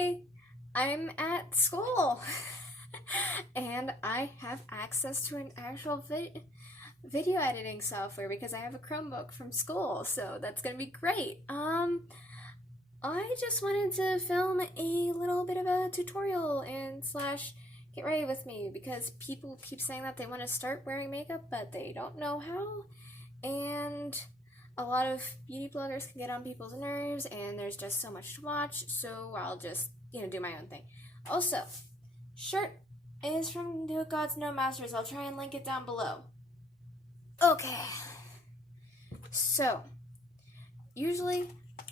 Hey, I'm at school and I have access to an actual video editing software because I have a Chromebook from school, so that's gonna be great. I just wanted to film a little bit of a tutorial and slash get ready with me because people keep saying that they want to start wearing makeup but they don't know how, and a lot of beauty bloggers can get on people's nerves and there's just so much to watch, so I'll just, do my own thing. Also, shirt is from No Gods No Masters. I'll try and link it down below. Okay, so usually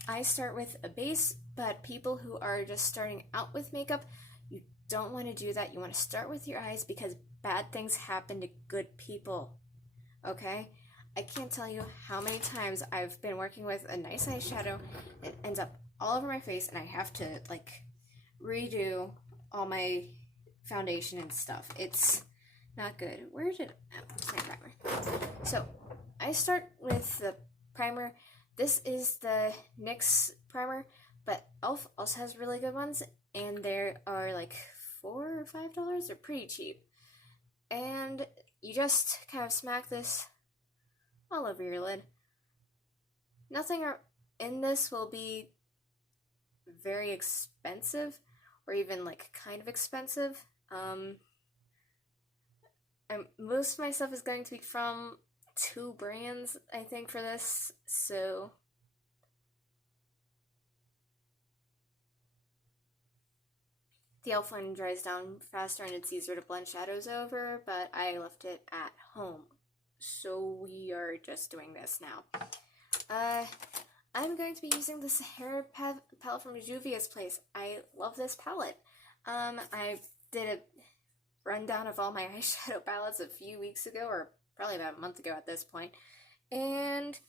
I start with a base, but people who are just starting out with makeup, you don't want to do that. You want to start with your eyes because bad things happen to good people, okay? I can't tell you how many times I've been working with a nice eyeshadow that ends up all over my face and I have to, redo all my foundation and stuff. It's not good. Where did... oh, my primer. So, I start with the primer. This is the NYX primer, but e.l.f. also has really good ones, and they are like $4 or $5. They're pretty cheap. And you just kind of smack this all over your lid. Nothing in this will be very expensive, or even kind of expensive. Most of my stuff is going to be from 2 brands, I think, for this, so the e.l.f. one dries down faster and it's easier to blend shadows over, but I left it at home, so we are just doing this now. I'm going to be using the Saharan palette from Juvia's place. I love this palette. I did a rundown of all my eyeshadow palettes a few weeks ago, or probably about a month ago at this point, and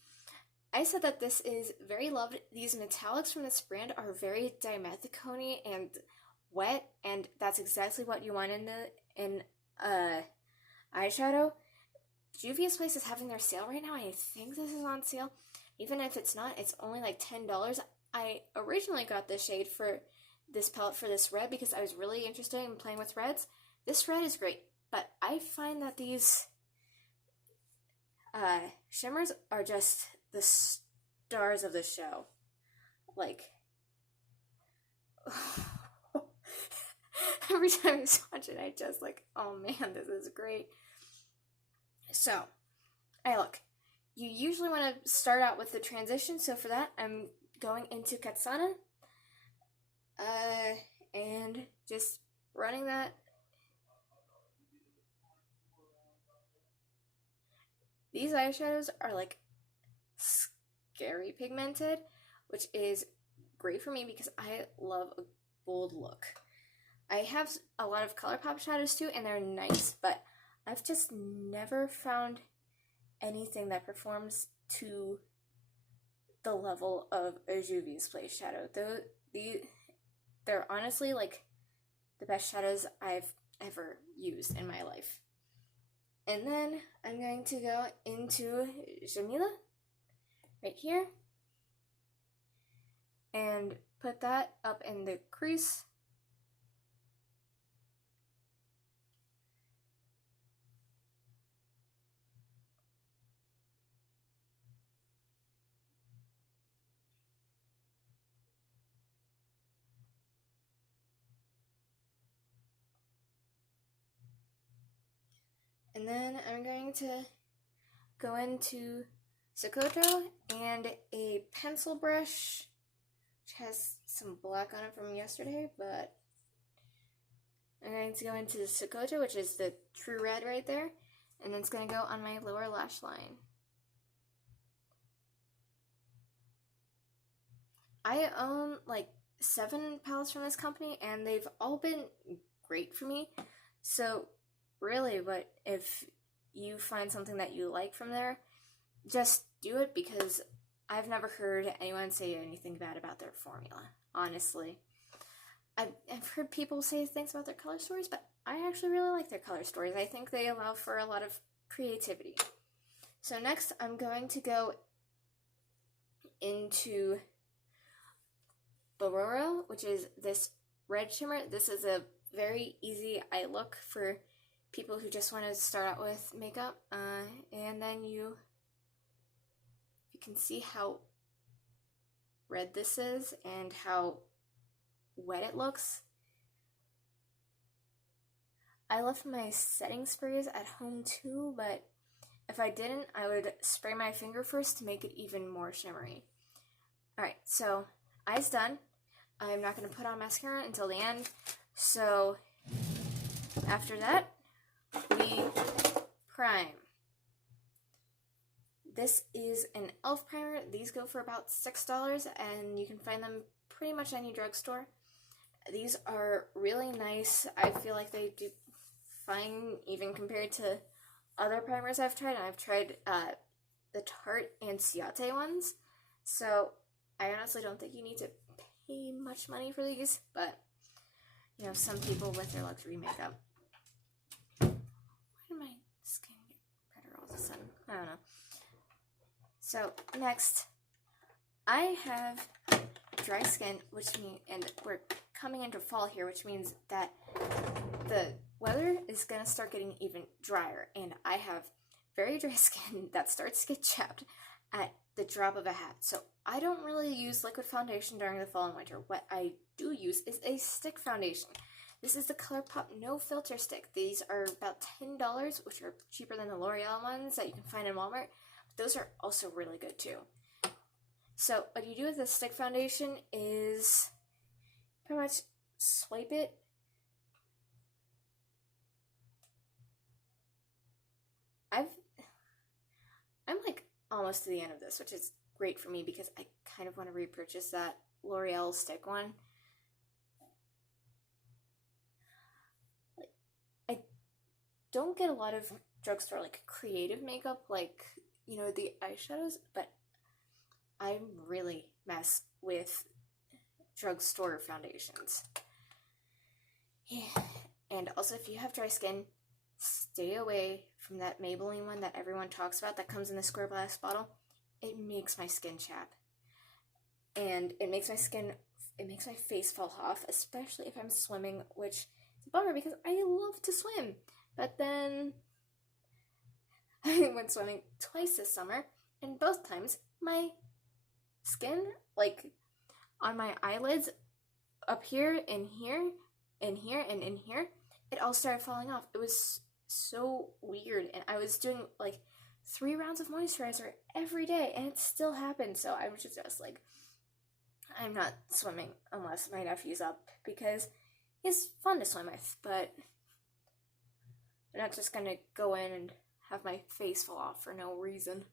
I said that this is very loved. These metallics from this brand are very dimethicone and wet, and that's exactly what you want in eyeshadow. Juvia's place is having their sale right now. I think this is on sale. Even if it's not, it's only like $10. I originally got this shade for this palette for this red because I was really interested in playing with reds. This red is great, but I find that these shimmers are just the stars of the show. Every time I swatch it, I just oh man, this is great. So, you usually want to start out with the transition, so for that, I'm going into Katsana, and just running that. These eyeshadows are scary pigmented, which is great for me because I love a bold look. I have a lot of Colourpop shadows too, and they're nice, but I've just never found anything that performs to the level of a Juvia's Place shadow. They're honestly the best shadows I've ever used in my life. And then I'm going to go into Jamila right here and put that up in the crease. And then I'm going to go into Sokoto and a pencil brush, which has some black on it from yesterday, but I'm going to go into Sokoto, which is the true red right there, and then it's going to go on my lower lash line. I own 7 palettes from this company, and they've all been great for me, so really, but if you find something that you like from there, just do it, because I've never heard anyone say anything bad about their formula, honestly. I've heard people say things about their color stories, but I actually really like their color stories. I think they allow for a lot of creativity. So next, I'm going to go into Bororo, which is this red shimmer. This is a very easy eye look for people who just want to start out with makeup. And then you can see how red this is and how wet it looks. I left my setting sprays at home too, but if I didn't, I would spray my finger first to make it even more shimmery. Alright, so eyes done. I'm not going to put on mascara until the end. So after that, we prime. This is an e.l.f. primer. These go for about $6, and you can find them pretty much any drugstore. These are really nice. I feel like they do fine even compared to other primers I've tried. I've tried the Tarte and Ciate ones, so I honestly don't think you need to pay much money for these, but you know, some people with their luxury makeup. Why did my skin get better all of a sudden? I don't know. So next, I have dry skin, which means, and we're coming into fall here, which means that the weather is going to start getting even drier, and I have very dry skin that starts to get chapped at the drop of a hat. So I don't really use liquid foundation during the fall and winter. What I do use is a stick foundation. This is the Colourpop No Filter Stick. These are about $10, which are cheaper than the L'Oreal ones that you can find in Walmart. Those are also really good too. So what you do with the stick foundation is pretty much swipe it. I'm like almost to the end of this, which is great for me because I kind of want to repurchase that L'Oreal stick one. I don't get a lot of drugstore like creative makeup, like, you know, the eyeshadows, but I'm really mess with drugstore foundations. Yeah. And also, if you have dry skin, stay away from that Maybelline one that everyone talks about that comes in the square glass bottle. It makes my skin chap. And it makes my face fall off, especially if I'm swimming, which is a bummer because I love to swim. But then I went swimming twice this summer, and both times my skin, like on my eyelids, up here, in here, in here, and in here, it all started falling off. It was so weird, and I was doing like 3 rounds of moisturizer every day, and it still happened. So I was just like, I'm not swimming unless my nephew's up, because he's fun to swim with, but I'm not just gonna go in and have my face fall off for no reason.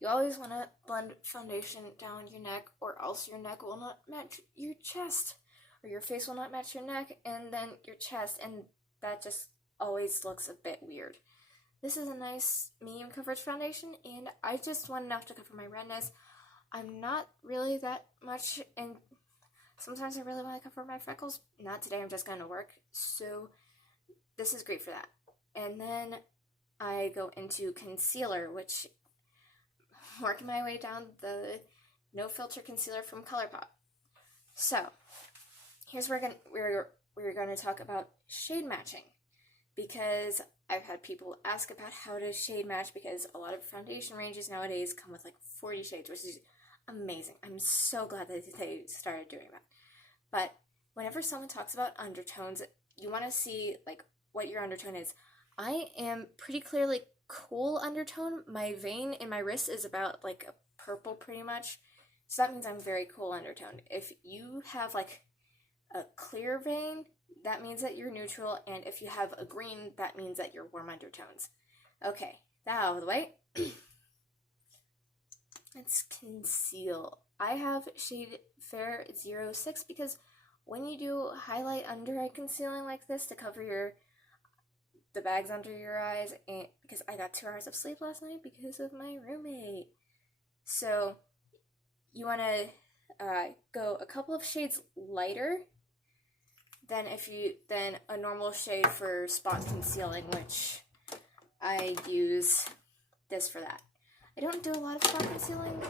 You always want to blend foundation down your neck, or else your neck will not match your chest, or your face will not match your neck and then your chest, and that just always looks a bit weird. This is a nice medium coverage foundation, and I just want enough to cover my redness. I'm not really that much, and sometimes I really want to cover my freckles. Not today, I'm just going to work, so this is great for that. And then I go into concealer, which working my way down the No Filter concealer from Colourpop. So here's where we're going to talk about shade matching, because I've had people ask about how to shade match, because a lot of foundation ranges nowadays come with like 40 shades, which is amazing. I'm so glad that they started doing that. But whenever someone talks about undertones, you want to see like what your undertone is. I am pretty clearly cool undertone. My vein in my wrist is about like a purple pretty much, so that means I'm very cool undertoned. If you have like a clear vein, that means that you're neutral, and if you have a green, that means that you're warm undertones. Okay, that out of the way. Let's conceal. I have shade Fair 06 because when you do highlight under eye concealing like this to cover the bags under your eyes, and because I got 2 hours of sleep last night because of my roommate, so you want to go a couple of shades lighter than a normal shade for spot concealing, which I use this for that. I don't do a lot of spot concealing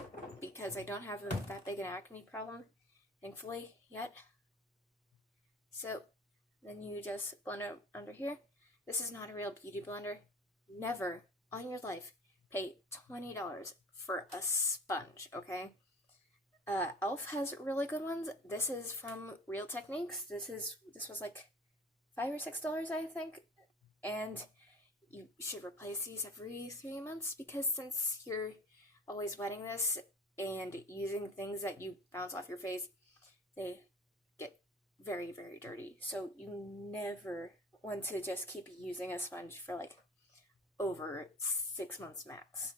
because I don't have that big an acne problem, thankfully, yet. So then you just blend it under here. This is not a real beauty blender. Never on your life pay $20 for a sponge, okay? Elf has really good ones. This is from Real Techniques. This was like $5 or $6, I think. And you should replace these every 3 months because since you're always wetting this and using things that you bounce off your face, they get very, very dirty. So you never want to just keep using a sponge for like over 6 months max.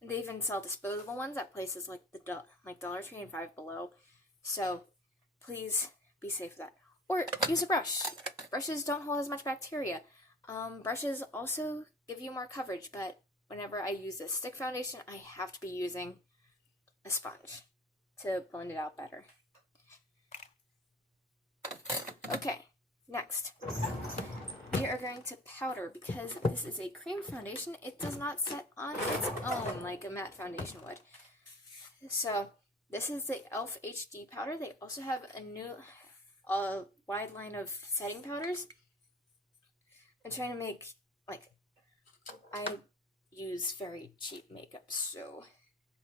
And they even sell disposable ones at places like Dollar Tree and Five Below. So please be safe with that. Or use a brush. Brushes don't hold as much bacteria. Brushes also give you more coverage, but whenever I use this stick foundation, I have to be using a sponge to blend it out better. Okay, next. We are going to powder because this is a cream foundation. It does not set on its own like a matte foundation would. So this is the e.l.f. HD powder. They also have a new wide line of setting powders. I'm trying to make, like, I use very cheap makeup, so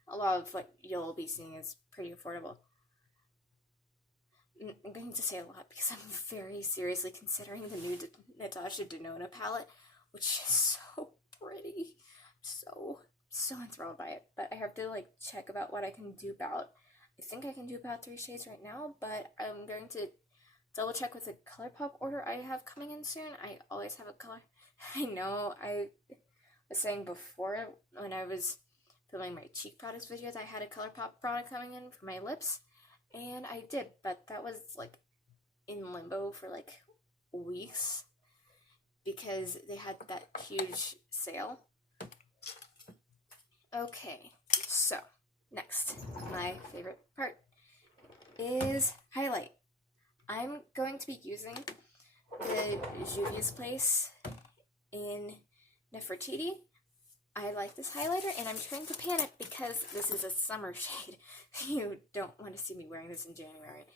a lot of what you'll be seeing is pretty affordable. I'm going to say a lot because I'm very seriously considering the new Natasha Denona palette, which is so pretty. I'm so enthralled by it, but I have to like check about what I can do about. I think I can do about 3 shades right now, but I'm going to double check with the Colourpop order I have coming in soon. I always have a color. I know I was saying before when I was filming my cheek products videos, I had a Colourpop product coming in for my lips. And I did, but that was like in limbo for like weeks because they had that huge sale. Okay, so next, my favorite part is highlight. I'm going to be using the Juvia's Place in Nefertiti. I like this highlighter, and I'm trying to pan it because this is a summer shade. You don't want to see me wearing this in January.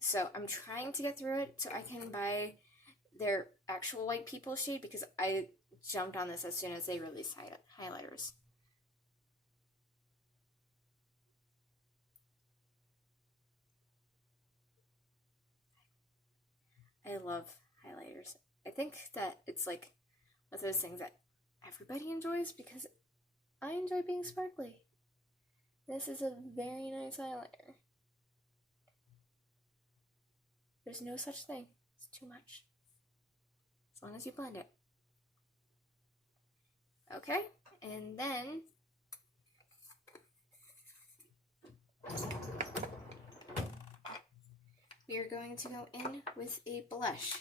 So I'm trying to get through it so I can buy their actual white people shade because I jumped on this as soon as they released highlighters. I love highlighters. I think that it's like one of those things that everybody enjoys because I enjoy being sparkly. This is a very nice highlighter. There's no such thing. It's too much. As long as you blend it. Okay, and then we are going to go in with a blush.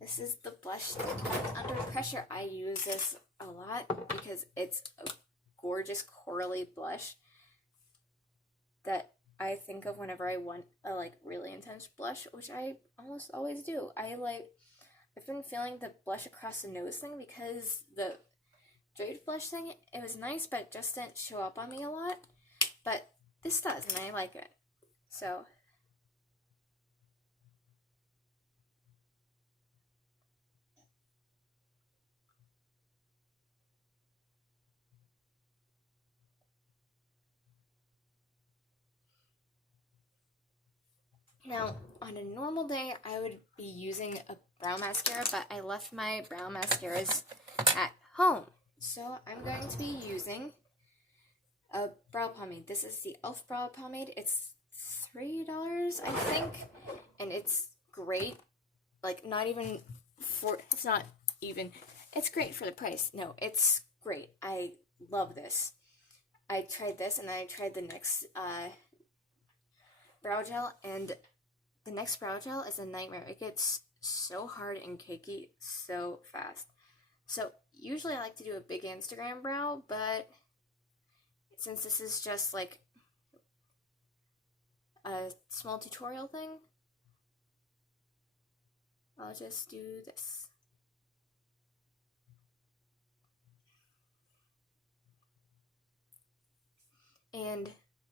This is the blush Under Pressure. I use this a lot because it's a gorgeous corally blush that I think of whenever I want a like really intense blush, which I almost always do. I've been feeling the blush across the nose thing because the draped blush thing, it was nice, but it just didn't show up on me a lot. But this does, and I like it. So now, on a normal day, I would be using a brow mascara, but I left my brow mascaras at home. So I'm going to be using a brow pomade. This is the e.l.f. brow pomade. It's $3, I think, and it's great. Like, it's great for the price. No, it's great. I love this. I tried this, and then I tried the next brow gel, and the next brow gel is a nightmare. It gets so hard and cakey so fast. So usually I like to do a big Instagram brow, but since this is just like a small tutorial thing, I'll just do this.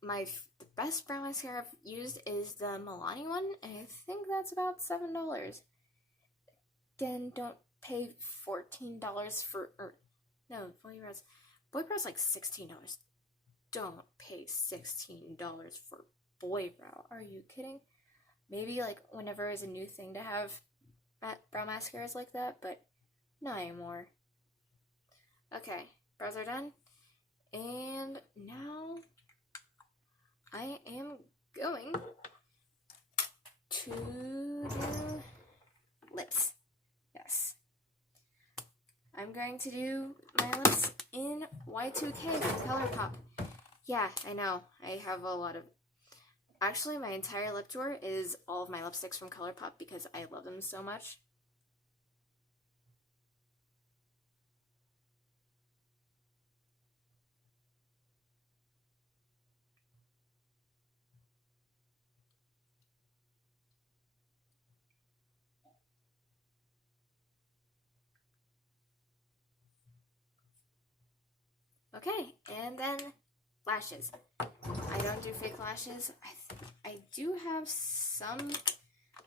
the best brow mascara I've used is the Milani one, and I think that's about $7. Again, don't pay $14 for, or no, boy brow's like $16. Don't pay $16 for boy brow. Are you kidding? Maybe like whenever is a new thing to have brow mascaras like that, but not anymore. Okay, brows are done, and now I am going to do lips. Yes. I'm going to do my lips in Y2K from Colourpop. Yeah, I know. I have a lot of... Actually, my entire lip drawer is all of my lipsticks from Colourpop because I love them so much. Okay, and then lashes. I don't do fake lashes. I do have some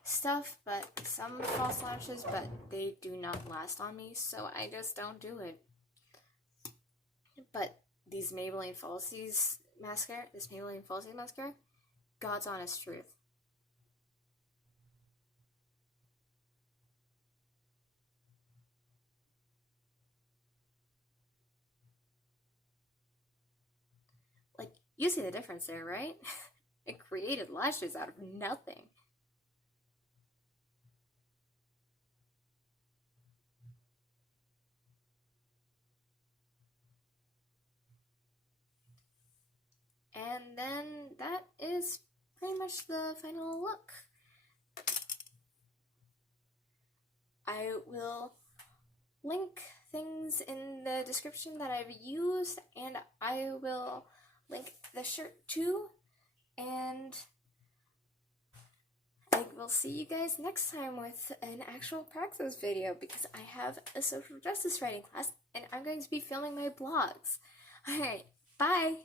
stuff, but some false lashes, but they do not last on me, so I just don't do it. But these Maybelline Falsies mascara, God's honest truth. Like, you see the difference there, right? It created lashes out of nothing. And then that is pretty much the final look. I will link things in the description that I've used, and I will link the shirt too, and I will see you guys next time with an actual Praxis video, because I have a social justice writing class and I'm going to be filming my blogs. Alright, bye!